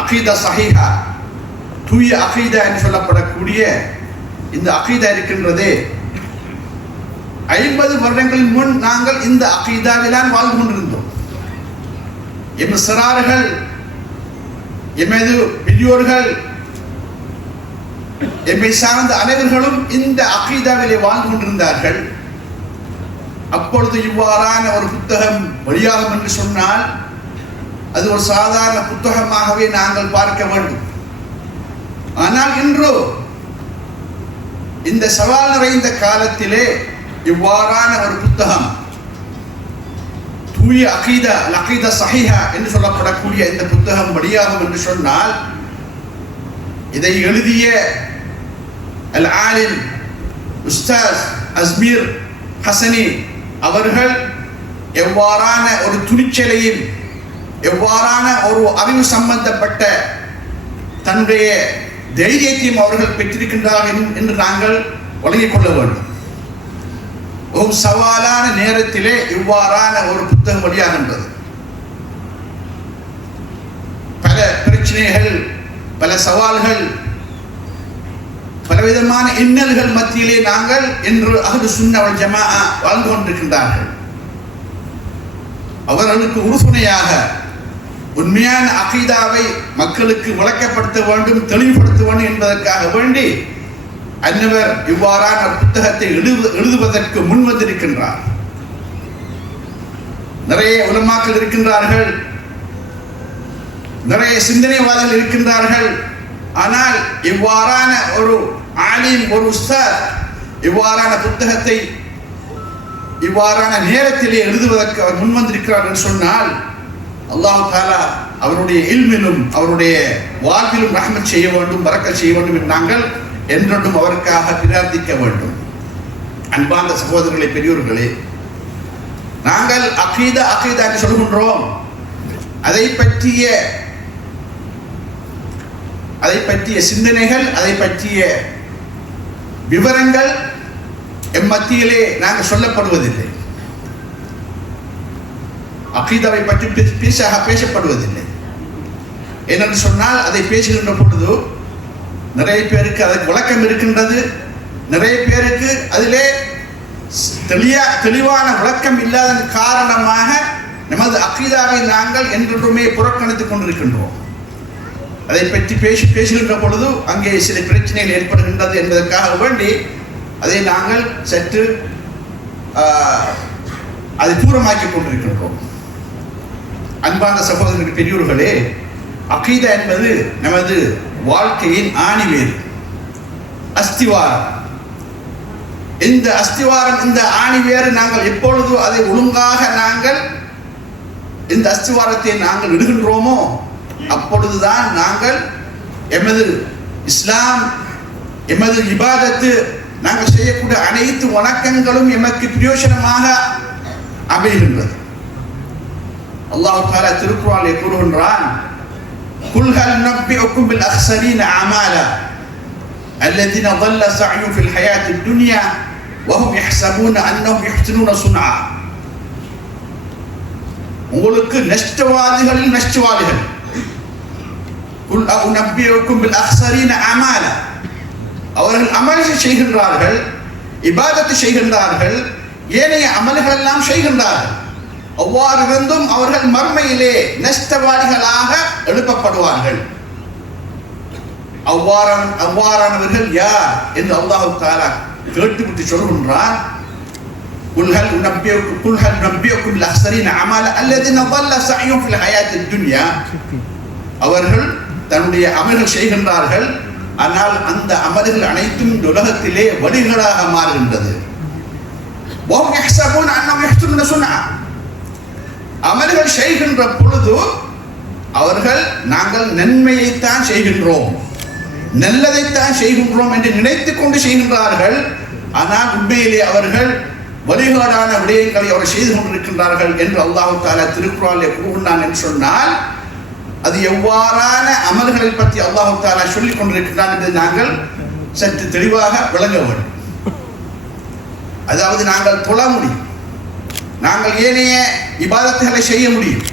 அகீதா சஹீஹா, தூய அகீதா என்று சொல்லப்படக்கூடிய இந்த அகீதா இருக்கின்றதே, 50 வருடங்களின் முன் நாங்கள் இந்த அகீதாவில்தான் வாழ்ந்து கொண்டிருந்தோம். எம் சிறார்கள், எமது பெரியோர்கள், எம்மை சார்ந்த அனைவர்களும் இந்த அகீதாவிலே வாழ்ந்து கொண்டிருந்தார்கள். அப்பொழுது இவ்வாறான ஒரு புத்தகம் வெளியாகும் என்று சொன்னால் அது ஒரு சாதாரண புத்தகமாகவே நாங்கள் பார்க்க வேண்டும். ஆனால் இன்று இந்த சவால் நிறைந்த காலத்திலே இவ்வாறான ஒரு புத்தகம், தூய அகீதா, அகீதா சஹீஹா என்று சொல்லப்படக்கூடிய இந்த புத்தகம் வெளியாகும் என்று சொன்னால் இதை எழுதிய அல் ஆலிம் உஸ்தாஸ் அஸ்மீர் ஹசனி அவர்கள் எவ்வாறான ஒரு துணிச்சலையும் எவ்வாறான ஒரு அறிவு சம்பந்தப்பட்ட தன்னுடைய தைரியத்தையும் அவர்கள் பெற்றிருக்கின்றார்கள் என்று நாங்கள் வழங்கிக் கொள்ள வேண்டும். ஒரு சவாலான நேரத்திலே இவ்வாறான ஒரு புத்தகம் வெளியாகின்றது. பல பிரச்சனைகள், பல சவால்கள், பலவிதமான இன்னல்கள் மத்தியிலே நாங்கள் இன்று அஹ்லு சுன்னா வல் ஜமாஅ வாழ்ந்து கொண்டிருக்கின்றார்கள். அவர்களுக்கு உறுதுணையாக உண்மையான அகீதாவை மக்களுக்கு விளக்கப்படுத்த வேண்டும், தெளிவுபடுத்த வேண்டும் என்பதற்காக வேண்டி அன்னவர் இவ்வாறான புத்தகத்தை எழுதுவதற்கு முன் வந்திருக்கின்றார். நிறைய உலமாக்கள் இருக்கின்றார்கள், நிறைய சிந்தனைவாதிகள் இருக்கின்றார்கள். ஆனால் இவ்வாறான ஒரு ஆலிம், ஒரு உஸ்தாத் இவ்வாறான புத்தகத்தை இவ்வாறான நேரத்திலே எழுதுவதற்கு அவர் முன் வந்திருக்கிறார் என்று சொன்னால் அல்லாஹ் தஆலா அவருடைய இல்மிலும் அவருடைய வாழ்விலும் ரஹ்மத் செய்ய வேண்டும், பரக்கத் செய்ய வேண்டும் என்று நாங்கள் என்றென்றும் அவருக்காக பிரார்த்திக்க வேண்டும். அன்பார்ந்த சகோதரர்களே, பெரியோர்களே, நாங்கள் அகீதா அகீதா என்று சொல்கின்றோம். அதை பற்றிய சிந்தனைகள், அதை பற்றிய விவரங்கள் எம் மத்தியிலே நாங்கள் சொல்லப்படுவதில்லை. அகீதாவை பற்றி பேசப்படுவதில்லை. ஏனென்று சொன்னால் அதை பேசுகின்ற பொழுது நிறைய பேருக்கு அதற்கு விளக்கம் இருக்கின்றது, நிறைய பேருக்கு அதிலே தெளிவான விளக்கம் இல்லாத காரணமாக நமது அகீதாவை நாங்கள் என்றுமே புறக்கணித்துக் கொண்டிருக்கின்றோம். அதை பற்றி பேசுகின்ற பொழுது அங்கே சில பிரச்சனைகள் ஏற்படுகின்றது என்பதற்காக வேண்டி அதை நாங்கள் சற்று அதை தூரமாக்கிக் கொண்டிருக்கின்றோம். அன்பார்ந்த சகோதரர்கள், பெரியோர்களே, அகீதா என்பது நமது வாழ்க்கையின் ஆணிவேர், அஸ்திவாரம். இந்த அஸ்திவாரம், இந்த ஆணிவேறு நாங்கள் எப்பொழுது அதை ஒழுங்காக நாங்கள் இந்த அஸ்திவாரத்தை நாங்கள் இடுகின்றோமோ அப்பொழுதுதான் நாங்கள் எமது இஸ்லாம், எமது இபாதத்து, நாங்கள் செய்யக்கூடிய அனைத்து வணக்கங்களும் எமக்கு பிரயோஜனமாக அமைகின்றது. அல்லாஹ் தஆலா திருக்குர்ஆனிலே கூறுகின்றான், குல் ஹல் நபியுக்கும் பில் அக்ஸரீன அமாலா அல்லதீன ضل سعيهم في الحياة الدنيا وهم يحسبون أنهم يحسنون صنعا. உங்களுக்கு நஷ்டவாதிகளில் நஷ்டவாதிகள், குல் அநபியுக்கும் பில் அக்ஸரீன அமாலா, அவர்கள் அமல்கள் செய்கின்றார்கள், இபாதத்து செய்கின்றார்கள், ஏனைய அமல்கள் எல்லாம் செய்கின்றார்கள். அவ்வாறு இருந்தும் அவர்கள் மர்மையிலே நஷ்டவாதிகளாக எழுப்பப்படுவார்கள். அவ்வாறானவர்கள் யார் என்று அல்லாஹ் தஆலா கேட்டுவிட்டு சொல்கின்றார், குல் ஹல் நபியுக்கும் பில் அக்ஸரீன அமாலா அல்லதீன ضل سعيهم في الحياة الدنيا. அவர்கள் தன்னுடைய அமல்கள் செய்கின்றார்கள், ஆனால் அந்த அமல்கள் அனைத்தும் இந்த உலகத்திலே வழிகளாக மாறுகின்றது. وهم يحسبون أنهم يحسنون صنعا. அமல்கள் செய்கின்ற பொழுது அவர்கள் நாங்கள் நன்மையைத்தான் செய்கின்றோம், நல்லதைத்தான் செய்கின்றோம் என்று நினைத்துக் கொண்டு செய்கின்றார்கள். ஆனால் உண்மையிலே அவர்கள் வழிகேடான விடயங்களை அவர் செய்து கொண்டிருக்கின்றார்கள் என்று அல்லாஹ் தஆலா திருக்குர்ஆனிலே கூறுகிறான் என்று சொன்னால் அது எவ்வாறான அமல்களை பற்றி அல்லாஹ் தஆலா சொல்லிக் கொண்டிருக்கிறான் என்று நாங்கள் சற்று தெளிவாக விளங்க வேண்டும். அதாவது நாங்கள் தொழ முடியும், நாங்கள் ஏனைய இபாதத்துகளை செய்ய முடியும்,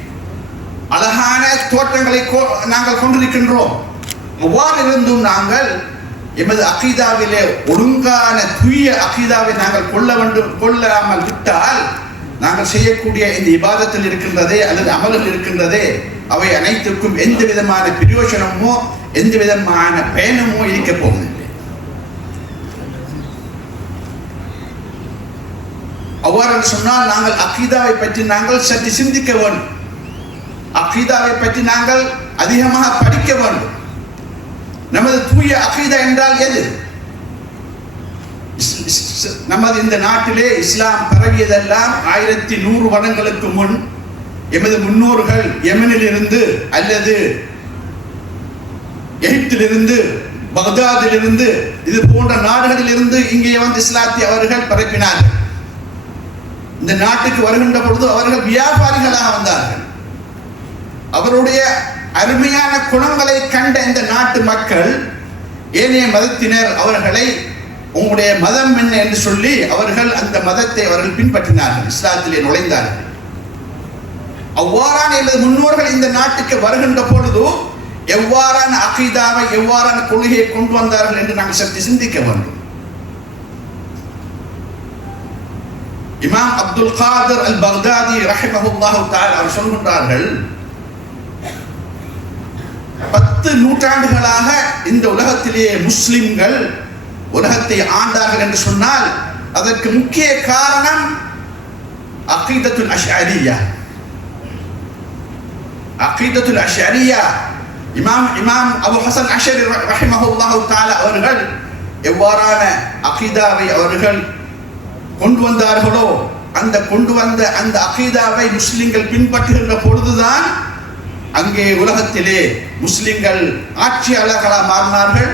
அழகான தோற்றங்களை நாங்கள் கொண்டிருக்கின்றோம். அவ்வாறு இருந்தும் நாங்கள் எமது அகீதாவிலே ஒழுங்கான தூய அகீதாவை நாங்கள் கொள்ளாமல் விட்டால் நாங்கள் செய்யக்கூடிய இந்த இபாதத்தில் இருக்கின்றதே அல்லது அமலில் இருக்கின்றதே அவை அனைத்துக்கும் எந்த விதமான பிரயோஜனமோ எந்த விதமான பயணமோ இருக்க போவதில்லை. அவ்வாறு சொன்னால் நாங்கள் அகீதாவை பற்றி நாங்கள் சற்று சிந்திக்க வேண்டும். அகீதாவை பற்றி நாங்கள் அதிகமாக படிக்க வேண்டும். நமது தூய அகீதா என்றால் எது? நமது இந்த நாட்டிலே இஸ்லாம் பரவியதெல்லாம் 1100 வருடங்களுக்கு முன் எமது முன்னோர்கள் யமனில் இருந்து அல்லது எகிப்திலிருந்து பக்தாதிலிருந்து இது போன்ற நாடுகளில் இருந்து இங்கே வந்து இஸ்லாத்தை அவர்கள் பரப்பினார்கள். இந்த நாட்டுக்கு வருகின்ற பொழுது அவர்கள் வியாபாரிகளாக வந்தார்கள். அவருடைய அருமையான குணங்களை கண்ட இந்த நாட்டு மக்கள் ஏனைய மதத்தினர் அவர்களை உங்களுடைய மதம் என்ன என்று சொல்லி அவர்கள் அந்த மதத்தை அவர்கள் பின்பற்றினார்கள், இஸ்லாத்திலே நுழைந்தார்கள். அவ்வாறான எனது முன்னோர்கள் இந்த நாட்டுக்கு வருகின்ற பொழுது எவ்வாறான அகீதாவை எவ்வாறான கொள்கையை கொண்டு வந்தார்கள் என்று நாங்கள் சற்று சிந்திக்க வேண்டும். இமாம் அப்துல் காதிர் அல் பக்தாதி ரஹிமஹுல்லாஹு தஆலா அவர் சொல்கின்றார்கள், 10 நூற்றாண்டுகளாக இந்த உலகத்திலே முஸ்லிம்கள் உலகத்தை ஆண்டார்கள் என்று சொன்னால் அதற்கு முக்கிய காரணம் அகீதத்துல் அஷ்அரிய்யா. அகீதத்துல் அஷ்அரிய்யா இமாம் அபு ஹசன் அஷ்அரி ரஹிமஹுல்லாஹு தஆலா அவர்கள் எவ்வாறான அகீதாவை அவர்கள் கொண்டு வந்தார்களோ அந்த கொண்டு வந்த அந்த அகீதாவை முஸ்லிம்கள் பின்பற்றுகின்ற பொழுதுதான் அங்கே உலகத்திலே முஸ்லிம்கள் ஆட்சியாளர்களாக மாறினார்கள்.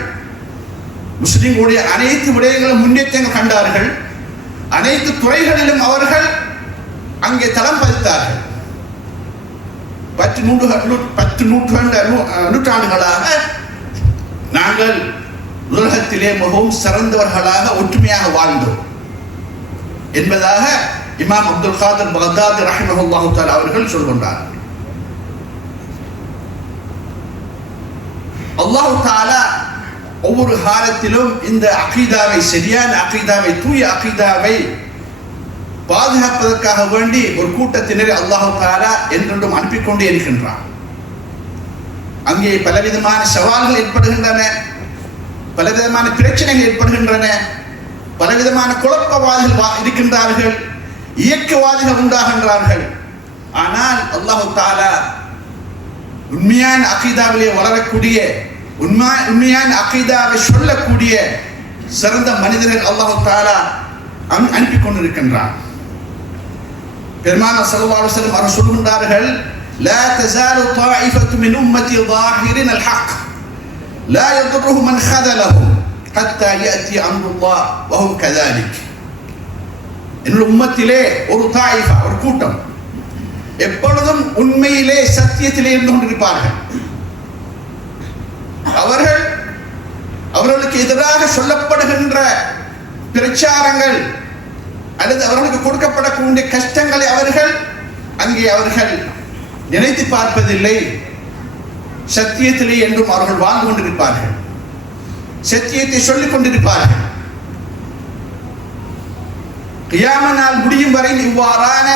முஸ்லிம்களுடைய அனைத்து விடயங்களும் முன்னேற்றங்கள் கண்டார்கள். அனைத்து துறைகளிலும் அவர்கள் அங்கே தளம் பதித்தார்கள். 10 நூற்றாண்டுகளாக நாங்கள் உலகத்திலே மிகவும் சிறந்தவர்களாக ஒற்றுமையாக வாழ்ந்தோம் என்பதாக இமாம் அப்துல் காதிர் பக்தாதி ரஹிமஹுல்லாஹு தஆலா அவர்கள் சொல்கின்றார். அல்லாஹ் தஆலா ஒவ்வொரு காலத்திலும் இந்த அகீதாவை, சரியான அகீதாவை, தூய அகீதாவை பாதுகாப்பதற்காக வேண்டி ஒரு கூட்டத்தினரை அல்லாஹ் தஆலா என்றென்றும் அனுப்பிக் கொண்டே இருக்கின்றான். அங்கே பலவிதமான சவால்கள் ஏற்படுகின்றன, பலவிதமான பிரச்சனைகள் ஏற்படுகின்றன, பலவிதமான குழப்பவாதிகள் இருக்கின்றார்கள், இயக்கவாதிகள் உண்டாகின்றார்கள். ஆனால் அல்லாஹ் தஆலா உண்மையான அகீதாவிலே வளரக்கூடிய உண்மையான அகீதாவை சொல்லக்கூடிய சிறந்த மனிதர்கள் அல்லாஹ் தஆலா அனுப்பி கொண்டிருக்கின்றான். பெருமானார் ஸல்லல்லாஹு அலைஹி வஸல்லம் அவர்கள் சொல்கின்றார்கள், லா தஸாலு தாயிஃபத்து மின் உம்மத்தி ظاهرين الحق لا يضرهم من خذلهم حتى يأتي أمر الله وهم كذلك. என்னுடைய உம்மத்திலே ஒரு தாயிஃபா, ஒரு கூட்டம் எப்பொழுதும் உண்மையிலே சத்தியத்திலே இருந்து கொண்டிருப்பார்கள். அவர்களுக்கு எதிராக சொல்லப்படுகின்ற பிரச்சாரங்கள் அல்லது அவர்களுக்கு கொடுக்கப்படக்கூடிய கஷ்டங்களை அவர்கள் நினைத்து பார்ப்பதில்லை. சத்தியத்திலே என்றும் அவர்கள் வாழ்ந்து கொண்டிருப்பார்கள், சத்தியத்தை சொல்லிக் கொண்டிருப்பார்கள். கியாம நாள் முடியும் வரை இவ்வாறான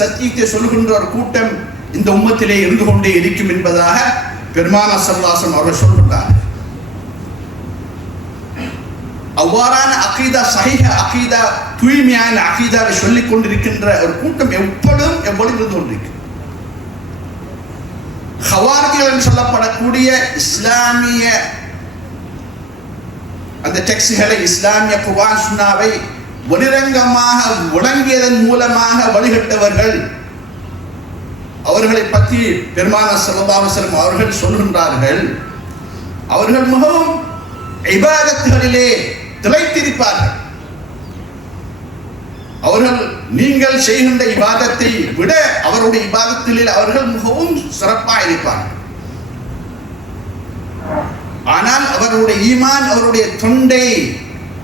சத்தியத்தை சொல்லுகின்ற ஒரு கூட்டம் இந்த உம்மத்திலே இருந்து கொண்டே இருக்கும் என்பதாக பெருமானார் ஸல்லல்லாஹு அலைஹி வஸல்லம் அவர்கள் சொல்கிறார்கள். அவ்வாறான அகீதா, சஹீஹ் அகீதா, தூய்மையான அகீதாவை சொல்லிக் கொண்டிருக்கின்ற ஒரு கூட்டம் எப்பொழுதும் இருந்து கொண்டிருக்கு. ஹவாரிஜிகள் என்று சொல்லப்படக்கூடிய இஸ்லாமிய அந்த டெக்ஸ்ட்களை, இஸ்லாமிய குர்ஆன் சுன்னாவை வெளிரங்கமாக விளங்கியதன் மூலமாக வழிகட்டவர்கள், அவர்களை பற்றி பெருமானார் ஸல்லல்லாஹு அலைஹி வஸல்லம் அவர்கள் சொல்கின்றார்கள், அவர்கள் மிகவும் இபாதத்துகளிலே திளைத்திருப்பார்கள். அவர்கள் நீங்கள் செய்கின்ற இபாதத்தை விட அவருடைய இபாதத்திலே அவர்கள் மிகவும் சிறப்பாக இருப்பார்கள். ஆனால் அவருடைய ஈமான் அவருடைய தொண்டை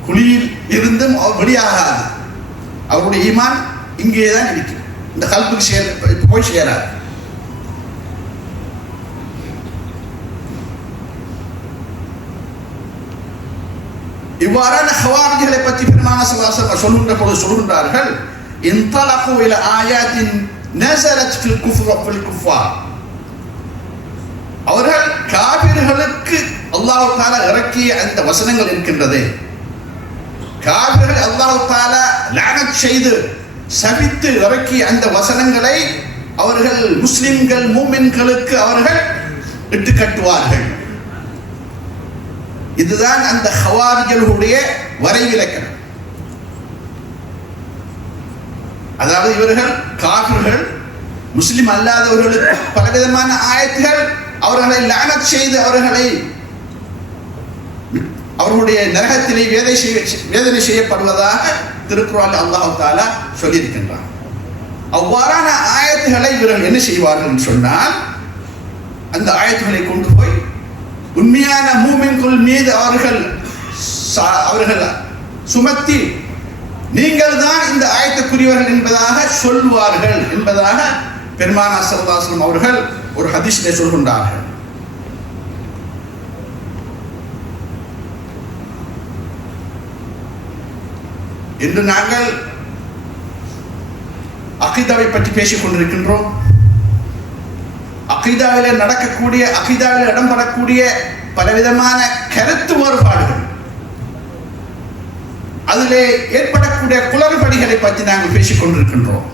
குழியில் இருந்தும் வெளியாகாது. அவருடைய ஈமான் இங்கேதான் இருக்கும், இந்த கல்புக்கு போய் சேராது. இவ்வாறான ஹவாரிஜிகளை பற்றி பெருமானார் ஸல்லல்லாஹு அலைஹி வஸல்லம் சொல்லுகின்ற பொழுது சொல்கின்றார்கள், இன்தலகு இல ஆயாத்தின் நஸலத் ஃபில் குஃபார். அவர்கள் காபிர்களுக்கு அல்லாஹ் தஆலா இறக்கிய அந்த வசனங்கள் இருக்கின்றது. காபிர்கள் அல்லாஹ் தஆலா லஅனத் செய்து சபித்து இறக்கிய அந்த வசனங்களை அவர்கள் முஸ்லிம்கள் மூமின்களுக்கு அவர்கள் இட்டு கட்டுவார்கள். இதுதான் அந்த ஹவாரிஜிகளுடைய வரைவிலக்கணம். அதாவது இவர்கள் காபிர்கள் முஸ்லிம் அல்லாதவர்களுக்கு பலவிதமான ஆயத்துகள் அவர்களை லஅனத் செய்து அவர்களுடைய நரகத்திலே வேதனை செய்யப்படுவதாக திருக்குர்ஆனில் அல்லாஹ் தஆலா சொல்லியிருக்கின்றார். அவ்வாறான ஆயத்துகளை இவர்கள் என்ன செய்வார்கள் என்று சொன்னால், அந்த ஆயத்துகளை கொண்டு போய் உண்மையான மூமின்கள் மீது அவர்கள் சுமத்தி நீங்கள் தான் இந்த ஆயத்துக்குரியவர்கள் என்பதாக சொல்வார்கள் என்பதாக பெருமானார் ஸல்லல்லாஹு அலைஹி வஸல்லம் அவர்கள் ஒரு ஹதீஸிலே சொல்கின்றார்கள். இன்று நாங்கள் அகீதாவை பற்றி பேசிக் கொண்டிருக்கின்றோம். அகீதாவிலே நடக்கக்கூடிய, அகீதாவில் இடம்பெறக்கூடிய பலவிதமான கருத்து வேறுபாடுகள், அதிலே ஏற்படக்கூடிய குளறுபடிகளை பற்றி நாங்கள் பேசிக் கொண்டிருக்கின்றோம்.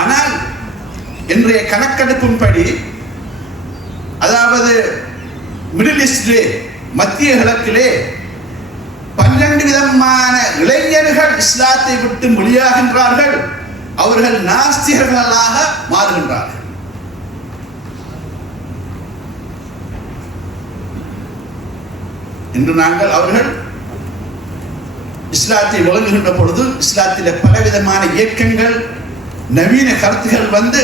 ஆனால் இன்றைய கணக்கெடுப்பின்படி, அதாவது மிடில் ஈஸ்டிலே, மத்திய கிழக்கிலே 12 விதமான இளைஞர்கள் இஸ்லாத்தை விட்டு வெளியாகின்றார்கள். அவர்கள் நாஸ்திகர்களாக மாறுகின்றார்கள். இன்று நாங்கள் அவர்கள் இஸ்லாத்தை வழங்குகின்ற பொழுது இஸ்லாத்திலே பலவிதமான இயக்கங்கள், நவீன கருத்துகள் வந்து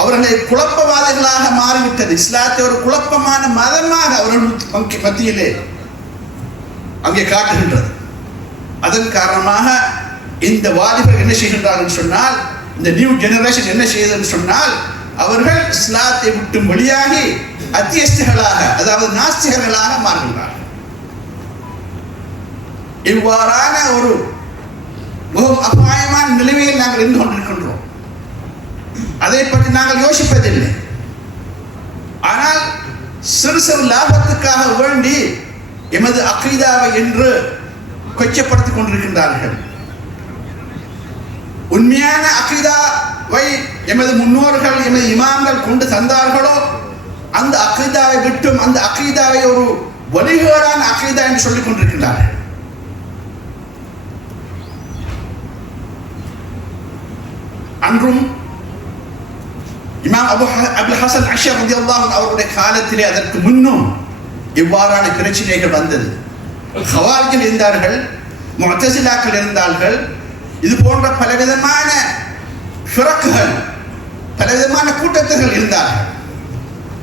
அவர்களை குழப்பவாதிகளாக மாறிவிட்டது. இஸ்லாத்தை ஒரு குழப்பமான மதமாக அவர்கள் மத்தியிலே அங்கே காட்டுகின்றது. அதன் காரணமாக இந்த வாலிபர்கள் என்ன செய்கின்றார்கள் சொன்னால், இந்த நியூ ஜெனரேஷன் என்ன செய்யுதுன்னு சொன்னால், அவர்கள் இஸ்லாத்தை விட்டு வெளியாகி அத்தியஸ்திகளாக, அதாவது நாஸ்திகர்களாக மாறுகின்றார்கள். இவ்வாறான ஒரு மிகவும் அபாயமான நிலைமையில் நாங்கள் இருந்து கொண்டிருக்கின்றோம். அதை பற்றி நாங்கள் யோசிப்பதில்லை. ஆனால் சிறு சிறு லாபத்துக்காக வேண்டி எமது அகீதாவை என்று கொச்சப்படுத்திக் கொண்டிருக்கின்றார்கள். உண்மையான அகீதாவை எமது முன்னோர்கள், எமது இமாம்கள் கொண்டு தந்தார்களோ அந்த அகீதாவை விட்டும் அந்த அகீதாவை ஒரு வழிகேடான அகீதா என்று சொல்லிக் கொண்டிருக்கின்றார்கள். அன்றும் இமாம் அபுல் ஹசன் அஷ்அரி ரலியல்லாஹு அன்ஹு அவருடைய காலத்திலே, அதற்கு முன்னும் இவ்வாறான பிரச்சனைகள் வந்தது. ஹவாரிஜிகள் இருந்தார்கள், முஅ்தஸிலாக்கள் இருந்தார்கள். இது போன்ற பலவிதமான ஃபிரக்குகள், பலவிதமான கூட்டத்தர்கள் இருந்தார்கள்.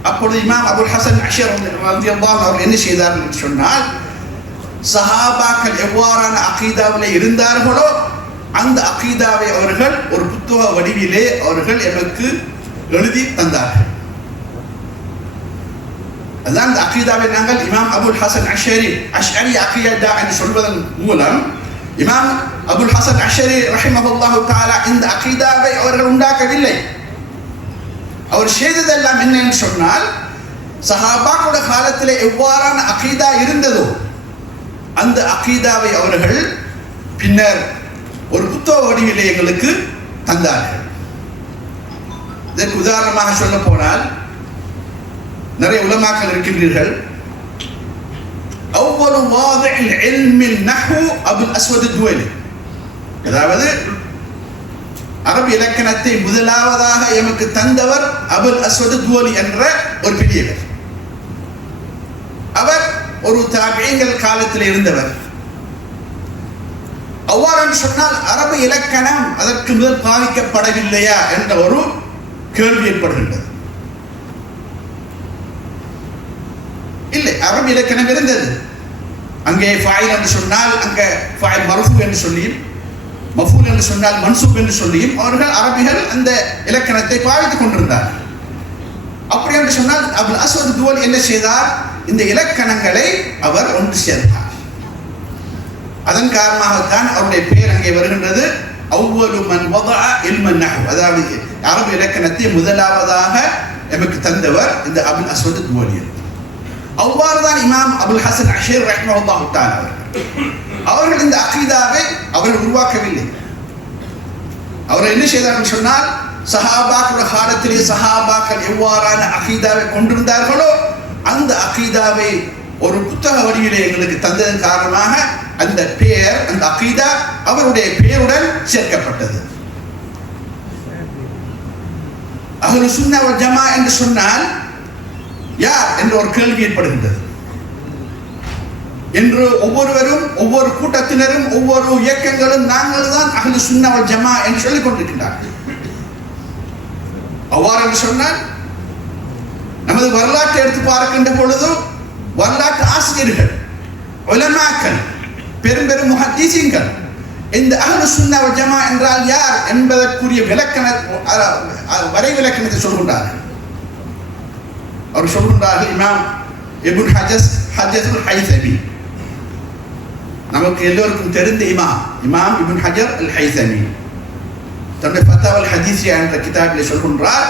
அப்பொழுது இமாம் அபுல் ஹசன் அஷ்அரி ரலியல்லாஹு அன்ஹு அவர்கள் என்ன செய்தார்கள் என்று சொன்னால், சஹாபாக்கள் எவ்வாறான அகீதாவிலே இருந்தார்களோ அந்த அகீதாவை அவர்கள் ஒரு புத்தக வடிவிலே அவர்கள் எமக்கு எழுதி தந்தார்கள். அதான் இந்த அகீதாவை நாங்கள் இமாம் அபுல் ஹசன் அஷ்அரி அகீதா என்று சொல்வதன் மூலம் இமாம் அபுல் ஹசன் அஷ்அரி ரஹிமஹுல்லாஹு தஆலா இந்த அகீதாவை அவர்கள் உண்டாக்கவில்லை. அவர் செய்ததெல்லாம் என்ன என்று சொன்னால், சஹாபாக்களுடைய காலத்திலே எவ்வாறான அகீதா இருந்ததோ அந்த அகீதாவை அவர்கள் பின்னர் ஒரு புத்தக வடிவிலே எங்களுக்கு தந்தார்கள். இதற்கு உதாரணமாக சொல்ல போனால், நிறைய உலமாக்கள் இருக்கின்றீர்கள். அவ்வளவு வாதில் இல்மில் நஹ்வு அபுல் அஸ்வத் துவலி, அதாவது அரபு இலக்கணத்தை முதலாவதாக எமக்கு தந்தவர் அபுல் அஸ்வத் துவலி என்ற ஒரு பெரியவர். அவர் ஒரு தாபிஈன்கள் காலத்தில் இருந்தவர். அவ்வாறு சொன்னால் அரபு இலக்கணம் அதற்கு முதல் பாதிக்கப்படவில்லையா என்ற ஒரு கேள்வி ஏற்படுகின்றது. இல்லை, அரபு இலக்கணம் இருந்தது. அங்கே ஃபாயில் என்று சொன்னால் அங்கே ஃபாயில் மர்ஃபூ என்று சொல்லியும், மஃபூல் என்று சொன்னால் மன்சூப் என்று சொல்லியும் அவர்கள் அரபிகள் அந்த இலக்கணத்தை பாவித்துக் கொண்டிருந்தார்கள். அப்படி என்று சொன்னால் அபுல் அஸ்வத் துவலி என்ன செய்தார்? இந்த இலக்கணங்களை அவர் ஒன்று சேர்த்தார். அதன் காரணமாகத்தான் அவருடைய பெயர் அங்கே வருகின்றது. அவ்வலு மன் வதஅ இல்மன் நஹ்வ், அதாவது அரபு இலக்கணத்தை முதலாவதாக எமக்கு தந்தவர் இந்த அபுல் அஸ்வத் துவலி. அவ்வாறுதான் இமாம் அபுல் ஹசன் அஷரி ரஹ்மத்துல்லாஹி தஆலா அவர்கள் இந்த அகீதாவை அவர்கள் உருவாக்கவில்லை. அவர்கள் என்ன செய்தார்கள் சொன்னால், சஹாபாக்கள் காலத்திலே சஹாபாக்கள் எவ்வாறான அகீதாவை கொண்டிருந்தார்களோ அந்த அகீதாவை ஒரு புத்தக வடிவிலே எங்களுக்கு தந்ததன் காரணமாக அந்த பெயர், அந்த அகீதா அவருடைய பெயருடன் சேர்க்கப்பட்டது. அஹ்லுஸ் சுன்னah வல் ஜமாஅ என்று சொன்னால் யார் என்ற ஒரு கேள்வி ஏற்படுகின்றது. என்று ஒவ்வொருவரும், ஒவ்வொரு கூட்டத்தினரும், ஒவ்வொரு இயக்கங்களும் நாங்கள் தான் அஹ்லுஸ் சுன்னah வல் ஜமாஅ என்று சொல்லிக் கொண்டிருக்கின்றார்கள். அவ்வாறு என்று சொன்னால் நமது வரலாற்றை எடுத்து பார்க்கின்ற பொழுது வரலாற்று ஆசிரியர்கள், உலமாக்கள், பெரும் பெரும் முஹத்திஸீன்கள் இந்த அஹ்லுஸ் சுன்னah வல் ஜமாஅ என்றால் யார் என்பதற்குரிய வரை விளக்கணத்தை சொல்கின்றார்கள். அவர் சொல்கின்றார்கள், இமாம் இப்னு ஹஜர் ஹைஸமி, நமக்கு எல்லோருக்கும் தெரிந்த இமாம் இப்னு ஹஜர் அல் ஹைஸமி தன்னுடைய ஃபத்தாவல் ஹதீஸியா என்ற கிதாபில் சொல்கின்றார்,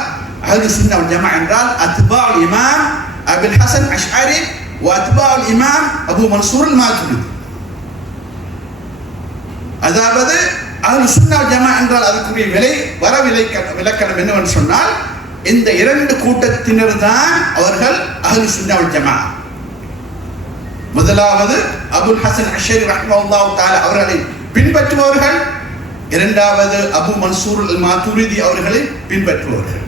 அஹ்லுஸ் சுன்னah வல் ஜமாஅ என்றால் அத்பாஉல் இமாம் அபுல் ஹசன் அஷ்அரி வ அத்பாஉல் இமாம் அபு மன்சூர் அல் மாதுரிதி. அதாவது அஹ்லுஸ் சுன்னah வல் ஜமாஅ என்றால் அதற்குரிய விளக்கணம் என்னவென்று சொன்னால், இந்த இரண்டு கூட்டத்தினர் தான் அவர்கள் அஹ்லுஸ் சுன்னah வல் ஜமாஅ. முதலாவது அபுல் ஹசன் அஷ்அரி ரஹ்மத்துல்லாஹி தஆலா அவர்களை பின்பற்றுபவர்கள், இரண்டாவது அபு மன்சூர் அல் மாதுரிதி அவர்களை பின்பற்றுபவர்கள்.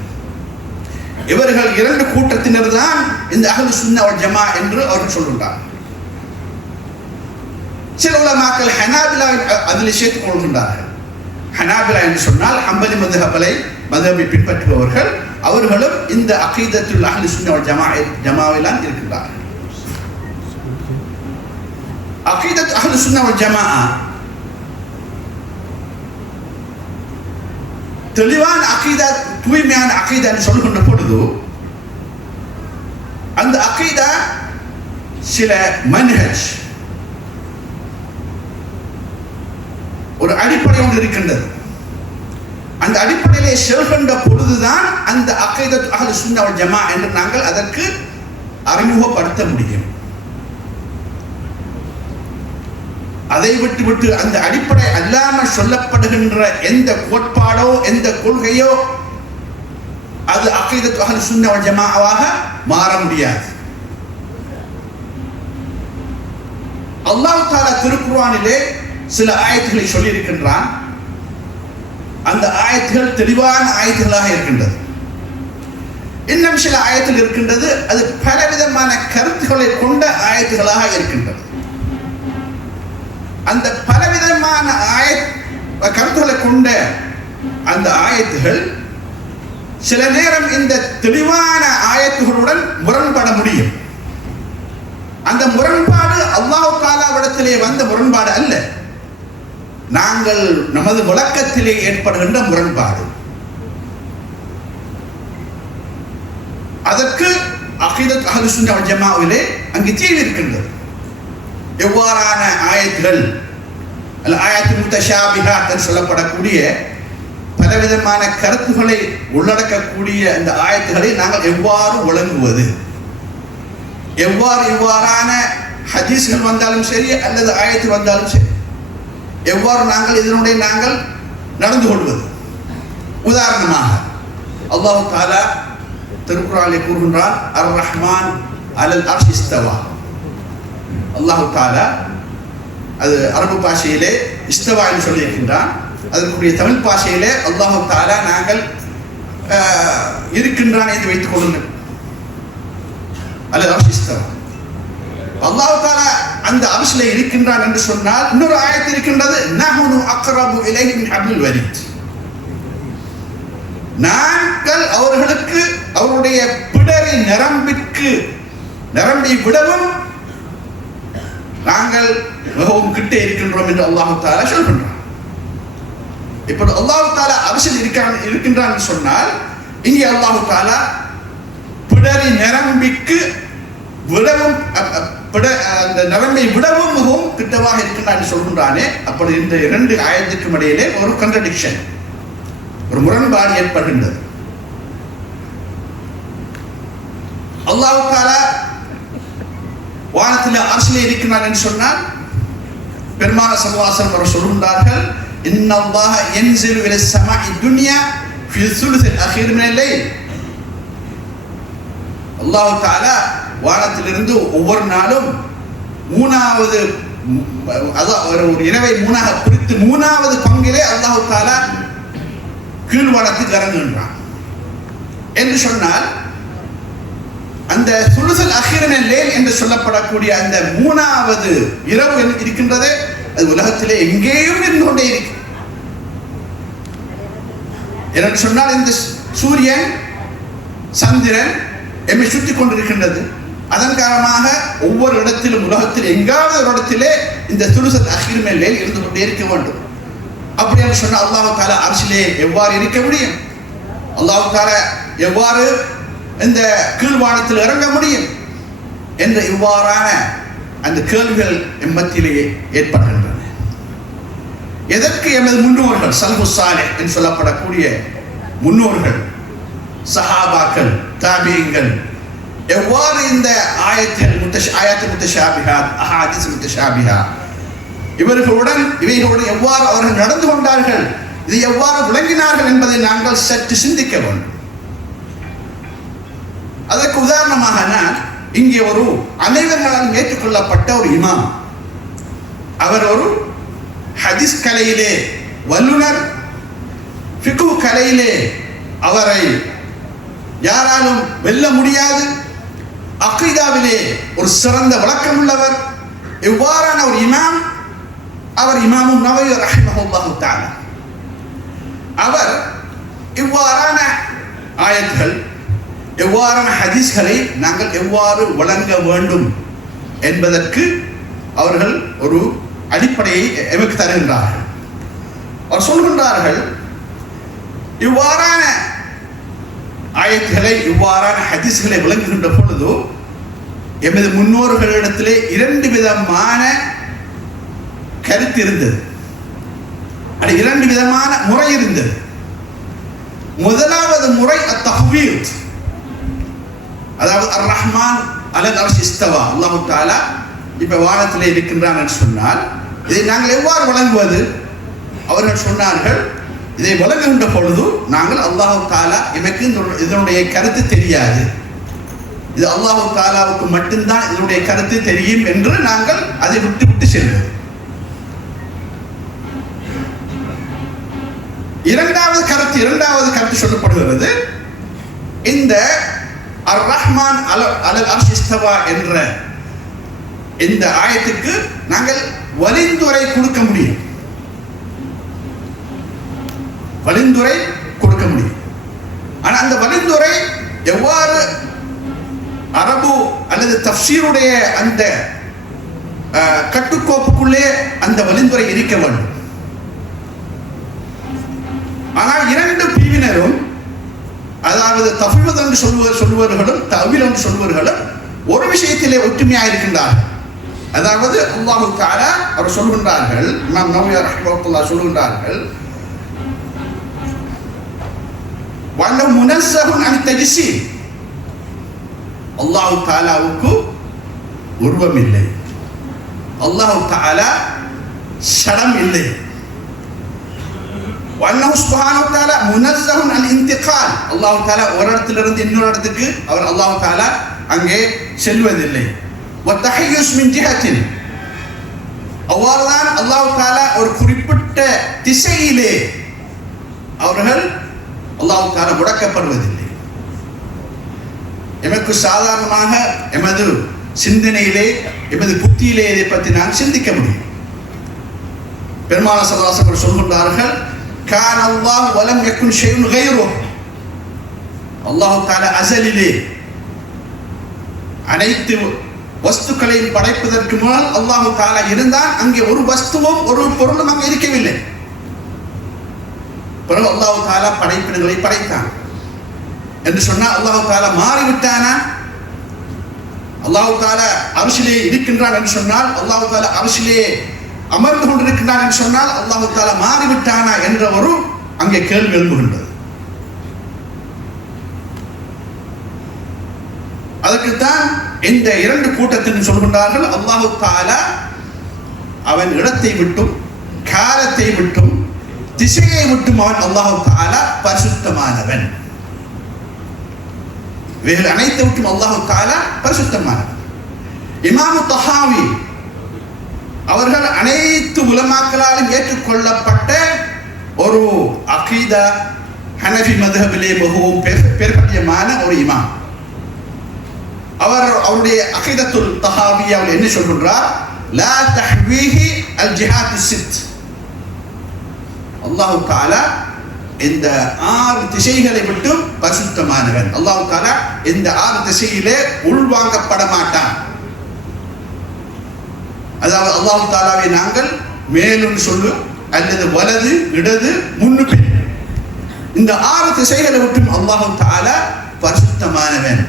இவர்கள் இரண்டு கூட்டத்தினர் தான் இந்த அஹ்லுஸ் சுன்னah வல் ஜமாஅ என்று அவர்கள் சொல்கின்றார்கள். சில உலமாக்கள் ஹனாபிலா அதில் சேர்த்துக் கொள்கின்றார்கள். ஹனாபிலா என்று சொன்னால் ஹம்பலி மதுஹபை பின்பற்றுபவர்கள், அவர்களும் இந்த அகீதத்துல் அஹ்லுஸ் சுன்னah வல் ஜமாஅவில்தான் இருக்கின்றார்கள். அகீதத் அஹ்லுஸ் சுன்னah வல் ஜமாஅ தெளிவான அகீதா, தூய்மையான அகீதா என்று சொல்கின்ற பொழுது அந்த அகீதா சில மன்ஹஜ், ஒரு அடிப்படை ஒன்று இருக்கின்றது. அந்த அடிப்படையிலே செல்கின்ற பொழுதுதான் அந்த அகீதத் அஹ்லுஸ் சுன்னah வல் ஜமாஅ என்று நாங்கள் அதற்கு அறிமுகப்படுத்த முடியும். அதை விட்டு அந்த அடிப்படை அல்லாமல் சொல்லப்படுகின்ற எந்த கோட்பாடோ எந்த கொள்கையோ அது அகீதத் அஹ்லுஸ் சுன்னah வல் ஜமாஅவாக மாற முடியாது. அல்லாஹ் தஆலா திருக்குர்ஆனிலே சில ஆயத்துகளை சொல்லி இருக்கின்றான். அந்த ஆயத்துகள் தெளிவான ஆயத்துகளாக இருக்கின்றது. இன்னும் சில ஆயத்தில் இருக்கின்றது, அது பலவிதமான கருத்துக்களை கொண்ட ஆயத்துகளாக இருக்கின்றது. அந்த பலவிதமான கருத்துக்களை கொண்ட அந்த ஆயத்துகள் சில நேரம் இந்த தெளிவான ஆயத்துகளுடன் முரண்பட முடியும். அந்த முரண்பாடு அல்லாஹ் தஆலாவிடத்திலே வந்த முரண்பாடு அல்ல, நாங்கள் நமது விளக்கத்திலே ஏற்படுகின்ற முரண்பாடு. அதற்கு அகீதத் அஹ்லுஸ் சுன்னah வல் ஜமாஅவிலே அங்கு தீர்வு இருக்கின்றது. எவ்வாறான ஆயத்துகள், ஆயத்துல் முத்தஷாபிஹாத் என்று சொல்லப்படக்கூடிய பலவிதமான கருத்துக்களை உள்ளடக்கக்கூடிய அந்த ஆயத்துகளை நாங்கள் எவ்வாறு வழங்குவது, எவ்வாறான ஹதீஸ்கள் வந்தாலும் சரி அல்லது ஆயத்து வந்தாலும் சரி, எவ்வாறு நாங்கள் நடந்து கொள்வது. உதாரணமாக அல்லாஹ் தஆலா திருக்குர்ஆனிலே கூறுகின்றான், அர் ரஹ்மான் அலல் அர்ஷ் இஸ்தவா. அல்லாஹ் தஆலா அது அரபு பாஷையிலே இஸ்தவா என்று சொல்லியிருக்கின்றான். அதற்குரிய தமிழ் பாஷையிலே அல்லாஹ் தஆலா நாங்கள் இருக்கின்றான் என்று வைத்துக் கொள்ளுங்கள், அலல் அர்ஷ் இஸ்தவா. அல்லாஹ் தஆலா அந்த அர்ஷிலே இருக்கின்றான் என்று சொன்னால் இன்னொரு ஆயத்து இருக்கின்றது, நஹ்னு அக்ரபு இலைஹி மின் ஹப்லில் வரீத். நாங்கள் அவர்களுக்கு அவருடைய பிடரி நரம்பை விடவும் நாங்கள் மிகவும் கிட்டே இருக்கின்றோம் என்று அல்லாஹ் தஆலா சொல்கின்றான். இப்போது அல்லாஹ் தஆலா அர்ஷில் இருக்கின்றான் என்று சொன்னால் இங்கே அல்லாஹ் தஆலா பிடரி நரம்பிற்கு விடவும் அந்த நரம்பை விடவும் மிகவும் கிட்ட கிட்டவாக இருக்கின்றான் சொல்கின்றானே, அப்படி இந்த இரண்டு ஆயத்துக்கும் இடையிலே ஒரு கண்ட்ரடிக்ஷன், ஒரு முரண்பாடு ஏற்படுகின்றது. அல்லாஹ் தஆலா வானத்தில் அர்ஷிலே இருக்கிறான் என்று சொன்னால் பெருமானார் ஸல்லல்லாஹு அலைஹி வஸல்லம் அவர்கள் சொல்கின்றார்கள், இன்னல்லாஹ யன்ஸிலு இலஸ் ஸமாஇ துன்யா ஃபி ஸுலுஸில் அഖீர் மினல் லைல். அல்லாஹ் தஆலா வானத்திலிருந்து ஒவ்வொரு நாளும் மூணாவது, ஒரு இரவை மூணாக பிரித்து மூணாவது பங்கிலே அல்லாஹ் தஆலா கீழ்வானத்துக்கு இறங்குகின்றான் என்று சொன்னால், அந்த சுலுசுல் அഖீர் மினல் லைல் என்று சொல்லப்படக்கூடிய அந்த மூணாவது இரவு இருக்கின்றதே, அது உலகத்திலே எங்கேயும் இருந்து கொண்டே இருக்கு. என்று சொன்னால் இந்த சூரியன் சந்திரன் எம்மை சுற்றி கொண்டிருக்கின்றது. அதன் காரணமாக ஒவ்வொரு இடத்திலும் உலகத்தில் எங்காவது ஒரு இடத்திலே இந்த சுலுசுல் அഖீர் மினல் லைல் இருந்து கொண்டே இருக்க வேண்டும். அப்படி என்று சொன்னால் அல்லாஹ் தஆலா அர்ஷிலே எவ்வாறு இருக்க முடியும்? அல்லாஹ் தஆலா எவ்வாறு இந்த கீழ்வானத்தில் இறங்க முடியும் என்ற இவ்வாறான அந்த கேள்விகள் எம்மத்திலேயே ஏற்படுகின்றன. எதற்கு எமது முன்னோர்கள் சல்ஃபு சாலிஹ் என்று சொல்லப்படக்கூடிய முன்னோர்கள், சஹாபாக்கள், தாபீங்கள் எவ்வாறு இந்த ஆயத்துல் முத்தஷாபிஹாத், அஹாதீஸ் முத்தஷாபிஹா இவைகளுடன் எவ்வாறு அவர்கள் நடந்து கொண்டார்கள், இதை எவ்வாறு விளங்கினார்கள் என்பதை நாங்கள் சற்று சிந்திக்க வேண்டும். அதற்கு உதாரணமாக நான் இங்கே ஒரு அனைவர்களால் ஏற்றுக்கொள்ளப்பட்ட ஒரு இமாம், அவர் ஒரு ஹதீஸ் கலையிலே வல்லுனர், ஃபிக்ஹ் கலையிலே அவரை யாராலும் வெல்ல முடியாது, அகீதாவிலே ஒரு சிறந்த விளக்கம் உள்ளவர், இவ்வாறான ஒரு இமாம், அவர் இமாம் நவவி ரஹிமஹுல்லாஹு தஆலா. அவர் இவ்வாறான ஆயத்துகள், எவ்வாறான ஹதீஸ்களை நாங்கள் எவ்வாறு வழங்க வேண்டும் என்பதற்கு அவர்கள் ஒரு அடிப்படையை எமக்கு தருகின்றார்கள். அவர் சொல்கின்றார்கள், இவ்வாறான ஆயத்துகளை, இவ்வாறான ஹதீஸ்களை விளங்குகின்ற பொழுது எமது முன்னோர்களிடத்திலே இரண்டு விதமான கருத்து இருந்தது, அது இரண்டு விதமான முறை இருந்தது. முதலாவது முறை அத்தஹ்வீத், அதாவது அர் ரஹ்மான் அலல் அர்ஷ் இஸ்தவா, அல்லாஹ் தஆலா இப்ப வானத்திலே இருக்கின்றான் என்று சொன்னால் இதை நாங்கள் எவ்வாறு வழங்குவது? அவர்கள் சொன்னார்கள், இதை வழங்குகின்ற பொழுது நாங்கள் அல்லாஹ் தஆலா எனக்கு இதனுடைய கருத்து தெரியாது, இது அல்லாஹ் தஆலாவுக்கு மட்டும்தான் இதனுடைய கருத்து தெரியும் என்று நாங்கள் அதை விட்டு செல்வது. இரண்டாவது கருத்து சொல்லப்படுகிறது, இந்த அர் ரஹ்மான் அலல் அர்ஷ் இஸ்தவா என்ற இந்த ஆயத்துக்கு நாங்கள் வழிந்துரை கொடுக்க முடியும், ஆனா அந்த வழிந்துரை எவ்வாறு அரபு அல்லது தஃப்சீருடைய அந்த கட்டுக்கோப்புக்குள்ளே அந்த வழிந்துரை இருக்க வேண்டும். ஆனால் இரண்டு பிரிவினரும், அதாவது தஃவீத் என்று சொல்லுவர்களும் தஅவீல் என்று சொல்லுவர்களும் ஒரு விஷயத்திலே ஒற்றுமையாக இருக்கின்றார்கள். அதாவது அல்லாஹ் தஆலா அவர் சொல்கின்றார்கள், இமாம் நவவி ரஹ்மத்துல்லாஹி சொல்கின்றார்கள், வஅன்ன முனஸ்ஸஹுன் அன் தஜ்ஸீம், அல்லாஹ் தஆலாவுக்கு உருவம் இல்லை, அல்லாஹ் தஆலா ஷடம் இல்லை. வஅன்னஹு சுப்ஹானஹு வ தஆலா முனஸ்ஸஹுன் அன் இன்திகால், அல்லாஹ் தஆலா ஒரு இடத்திலிருந்து இன்னொரு இடத்துக்கு அவர் அல்லாஹ் தஆலா அங்கே செல்வதில்லை. வத்தஹய்யுஸ் மின் ஜிஹத்தின், அவ்வாறுதான் அல்லாஹ் தஆலா ஒரு குறிப்பிட்ட திசையிலே அவர்கள் அல்லாஹ் தஆலா முடக்கப்படுவதில்லை. எமக்கு சாதாரணமாக எமது சிந்தனையிலே, எமது புத்தியிலே இதை பற்றி நான் சிந்திக்க முடியும். பெருமானார் ஸல்லல்லாஹு அலைஹி வஸல்லம் சொல்கின்றார்கள், கான அல்லாஹ் வலம் யகுன் ஷைஉன் கைருஹு, அல்லாஹ் தஆலா அஸலிலே அனைத்து வஸ்துக்களையும் படைப்பதற்கு முன்னால் அல்லாஹ் தஆலா இருந்தான், அங்கே ஒரு வஸ்துவும் ஒரு பொருளும் அங்கே இருக்கவில்லை. பிறகு அல்லாஹ் தஆலா படைப்பினங்களை படைத்தான் என்று சொன்னால் அல்லாஹ் தஆலா மாறிவிட்டானா? அல்லாஹ் தஆலா அர்ஷிலே இருக்கின்றான் என்று சொன்னால், அல்லாஹ் தஆலா அர்ஷிலே அமர்ந்து கொண்டிருக்கின்றான் என்று சொன்னால் அல்லாஹ் தஆலா மாறிவிட்டானா என்ற ஒரு அங்கே கேள்வி எழும்புகின்றது. அதற்குத்தான் இந்த இரண்டு கூட்டத்தின் சொல்கின்றார்கள், அல்லாஹ் தஆலா அவன் இடத்தை விட்டும் காலத்தை விட்டும் திசையை விட்டும் அவன் அல்லாஹ் தஆலா பரிசுத்தமானவன். வேறு அனைத்து விட்டும் அல்லாஹ் தஆலா பரிசுத்தமானவன். இமாம் தஹாவி அவர்கள் அனைத்து உலமாக்களாலும் ஏற்றுக்கொள்ளப்பட்ட ஒரு அகீதா ஹனஃபி மذஹபிலே மிகவும் பெருமையான ஒரு இமாம். அவருடைய அகீதத்துல் தஹாவியா என்ன சொல்கிறார்? லா தஹ்வீஹி அல் ஜிஹாத் சித். அல்லாஹ் தஆலா இந்த 6 திசைகளை விட்டு பரிசுத்தமானவன். அல்லாஹ் தஆலா இந்த 6 திசையிலே உள்வாங்கப்பட மாட்டான். அதாவது அல்லாஹ் தஆலாவை நாங்கள் மேலும் சொல்லு அல்லது வலது இடது முன்னுக்கு இந்த 6 திசைகளை விட்டு அல்லாஹ் தஆலா பரிசுத்தமானவன்.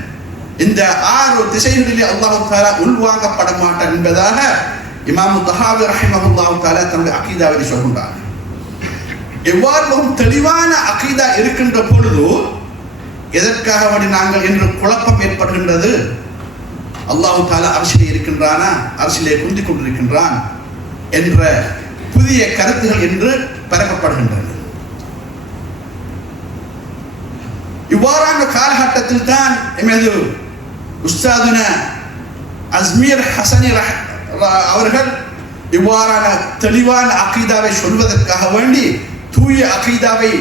இந்த 6 திசைகளிலே அல்லாஹ் தஆலா உள்வாங்கப்பட மாட்டான் என்பதாக இமாம் தஹாவி ரஹிமஹுல்லாஹு தஆலா தன்னுடைய அகீதாவை சொல்கிறார். எவ்வாறு தெளிவான அகீதா இருக்கின்ற பொழுது எதற்காக வேண்டி நாங்கள் என்று குழப்பம் ஏற்படுகின்றது? அல்லாஹ் தஆலா அர்ஷிலே இருக்கின்றானா, அர்ஷிலே குந்திக் கொண்டிருக்கின்றான் என்ற புதிய கருத்துகள் என்று பரப்பப்படுகின்றன. இவ்வாறான காலகட்டத்தில் தான் எமது உஸ்தாதுன அஸ்மீர் ஹசனி அவர்கள் இவ்வாறான தெளிவான அகீதாவை சொல்வதற்காக வேண்டி, தூய அகீதாவை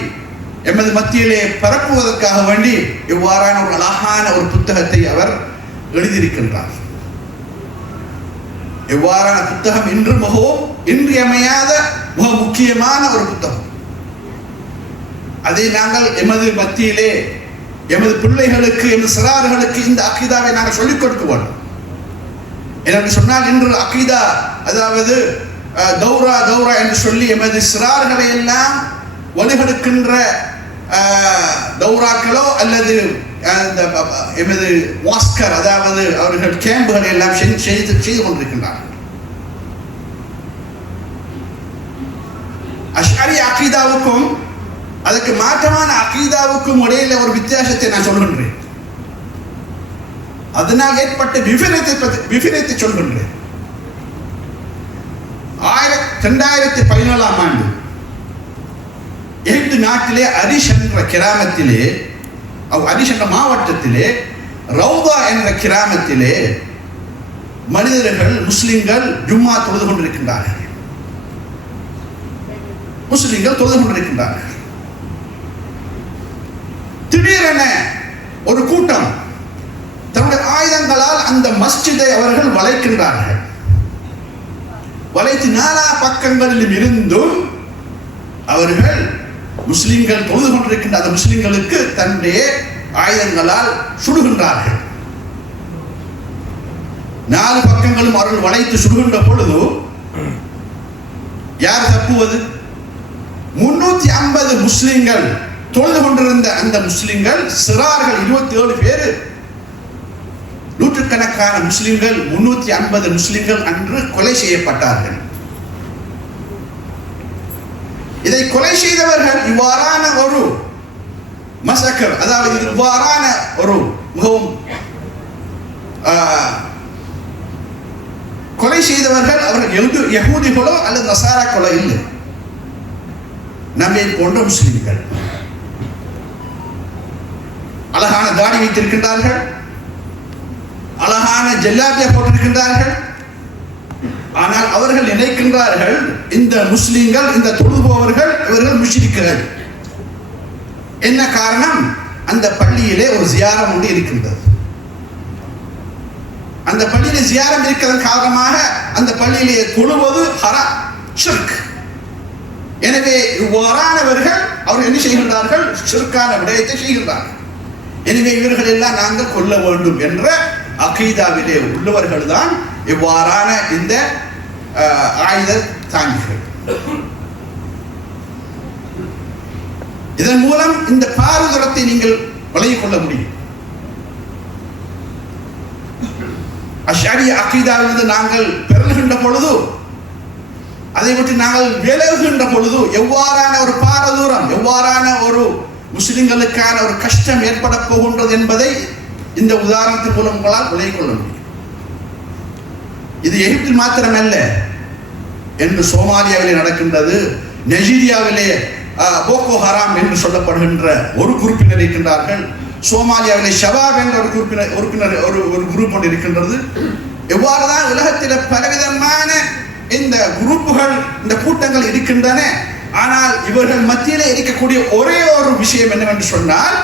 எமது மத்தியிலே பரப்புவதற்காக வேண்டி இவ்வாறான ஒரு அழகான ஒரு புத்தகத்தை அவர் எழுதியிருக்கின்றார். இவ்வாறான புத்தகம் இன்று மிகவும் இன்றியமையாத மிக முக்கியமான ஒரு புத்தகம். அதை நாங்கள் எமது மத்தியிலே எமது பிள்ளைகளுக்கு எமது சிறார்களுக்கு இந்த அகீதாவை நாங்கள் சொல்லிக் கொடுக்க வேண்டும். என்று சொன்னால் இன்று அகீதா அதாவது தௌரா தௌரா என்று சொல்லி எமது சிறார்களை எல்லாம் வழிகெடுக்கின்ற தௌராக்களோ அல்லது எமது வாஸ்கர் அதாவது அவர்கள் கேம்புகளை எல்லாம் செய்து கொண்டிருக்கின்றார்கள். அஷ்அரி அகீதாவுக்கும் அதுக்கு மாற்றமான அகீதாவுக்கும் இடையில ஒரு வித்தியாசத்தை நான் சொல்கின்றேன். அதனால் ஏற்பட்ட விபரீதத்தை சொல்கின்றேன். 2017ஆம் ஆண்டு எகிப்து நாட்டிலே அரிஷ் என்ற கிராமத்திலே, அரிஷ் என்ற மாவட்டத்திலே ரவுதா என்ற கிராமத்திலே மனிதர்கள் முஸ்லிம்கள் ஜும்மா தொழுது கொண்டிருக்கின்றார்கள். திடீரென ஒரு கூட்டம் தன்னுடைய ஆயுதங்களால் அந்த மஸ்ஜிதை அவர்கள் வளைக்கின்றார்கள். வளைத்து 4 பக்கங்களிலும் இருந்தும் அவர்கள் முஸ்லிம்கள் தொழுது கொண்டிருக்கின்ற அந்த முஸ்லிம்களுக்கு தன்னுடைய ஆயுதங்களால் சுடுகின்றார்கள். 4 பக்கங்களும் அவர்கள் வளைத்து சுடுகின்ற பொழுது யார் தப்புவது? 350 முஸ்லிம்கள் தொழுது கொண்டிருந்த அந்த முஸ்லிம்கள் சிறார்கள் 27 பேர், நூற்றுக்கணக்கான முஸ்லிம்கள் 350 முஸ்லிம்கள் அன்று கொலை செய்யப்பட்டார்கள். இதை கொலை செய்தவர்கள் இவ்வாறான ஒரு மசக்கர் அதாவது இவ்வாறான ஒரு மிகவும் கொலை செய்தவர்கள் அவர்கள் யஹூதிகளோ அல்லது நசாராக்களோ இல்லை, நம்மை போன்ற முஸ்லிம்கள். அழகான தாடி வைத்திருக்கின்றார்கள், அழகான ஜல்லாபியா போட்டிருக்கின்றார்கள். ஆனால் அவர்கள் நினைக்கின்றார்கள் இந்த முஸ்லிம்கள், இந்த தொழுபவர்கள் இவர்கள் முஷ்ரிக்குகள். என்ன காரணம்? அந்த பள்ளியிலே ஒரு ஜியாரம் ஒன்று இருக்கின்றது. அந்த பள்ளியிலே ஜியாரம் இருக்கிறதன் காரணமாக அந்த பள்ளியிலே தொழுவது ஹராம், ஷிர்க். எனவே இவ்வாறானவர்கள் அவர்கள் என்ன செய்கின்றார்கள்? ஷிர்கான விடயத்தை செய்கின்றார்கள். எனவே இவர்கள் எல்லாம் நாங்கள் கொல்ல வேண்டும் என்ற அகீதாவிலே உள்ளவர்கள் தான் இவ்வாறான இந்த ஆயுத தாங்கிகள். இதன் மூலம் இந்த பாரதூரத்தை நீங்கள் விலகிக் கொள்ள முடியும். அஷ்அரி அகீதாவிலிருந்து நாங்கள் பெறுகின்ற பொழுது, அதை விட்டு நாங்கள் விலகுகின்ற பொழுது எவ்வாறான ஒரு பாரதூரம், எவ்வாறான ஒரு முஸ்லிம்களுக்கான ஒரு கஷ்டம் ஏற்பட போகின்றது என்பதை இந்த உதாரணத்தின் மூலம் உங்களால் விளங்கிக் கொள்ள முடியும். இது எகிப்தில் மாத்திரமல்ல, என்று சோமாலியாவிலே நடக்கின்றது. நைஜீரியாவிலே போகோ ஹராம் என்று சொல்லப்படுகின்ற ஒரு குரூப்பினர் இருக்கின்றார்கள். சோமாலியாவிலே ஷபாப் என்ற ஒரு குரூப் ஒன்று இருக்கின்றது. எவ்வாறுதான் உலகத்தில் பலவிதமான இந்த குரூப்புகள், இந்த கூட்டங்கள் இருக்கின்றன. ஆனால் இவர்கள் மத்தியிலே இருக்கக்கூடிய ஒரே ஒரு விஷயம் என்னவென்று சொன்னால்,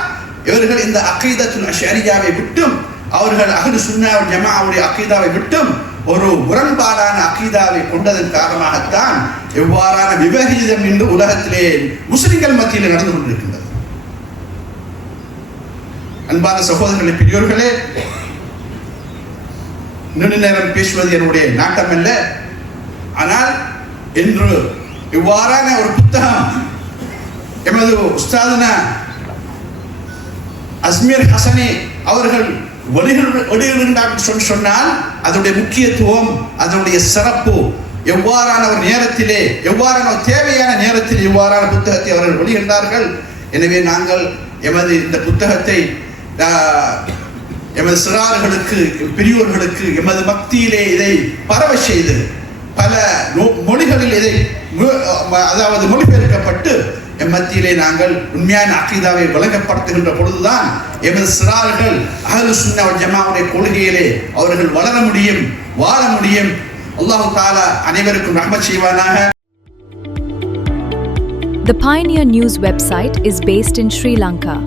இவர்கள் இந்த அகீதத்துல் அஷ்அரியாவை விட்டும், அவர்கள் அஹ்லு சுன்னா வல் ஜமாஅவுடைய அகீதாவை விட்டும் ஒரு முரண்பாடான அகீதாவை கொண்டதன் காரணமாகத்தான் எவ்வாறான விபரீதம் என்று உலகத்திலே முஸ்லிம்கள் மத்தியில் நடந்து கொண்டிருக்கின்றது. அன்பான சகோதரர்களே, பெரியோர்களே, நீண்ட நேரம் பேசுவது என்னுடைய நாட்டம் அல்ல. ஆனால் இன்று இவ்வாறான ஒரு புத்தகம் எமது உஸ்தாதுனா அஸ்மீர் ஹசனி அவர்கள் வெளியிடுகின்றார்கள் சொன்னால் அதனுடைய முக்கியத்துவம், அதனுடைய சிறப்பு, எவ்வாறான ஒரு நேரத்திலே, எவ்வாறான ஒரு தேவையான நேரத்தில் இவ்வாறான புத்தகத்தை அவர்கள் வெளியிடுகிறார்கள். எனவே நாங்கள் எமது இந்த புத்தகத்தை எமது சிறார்களுக்கு, பெரியோர்களுக்கு, எமது மத்தியிலே இதை பரவ செய்து பல மொழிகளில் இதை அதாவது மொழிபெயர்க்கப்பட்டு எம் மத்தியிலே நாங்கள் உண்மையான அகீதாவை வழங்கப்படுத்துகின்ற பொழுதுதான் எமது சிறார்கள் அஹ்லு சுன்னா வல் ஜமாஅவுடைய கொள்கையிலே அவர்கள் வளர முடியும், வாழ முடியும். அல்லாஹ் தஆலா அனைவருக்கும் ரஹ்மத் செய்வானாக. The Pioneer News website is based in Sri Lanka.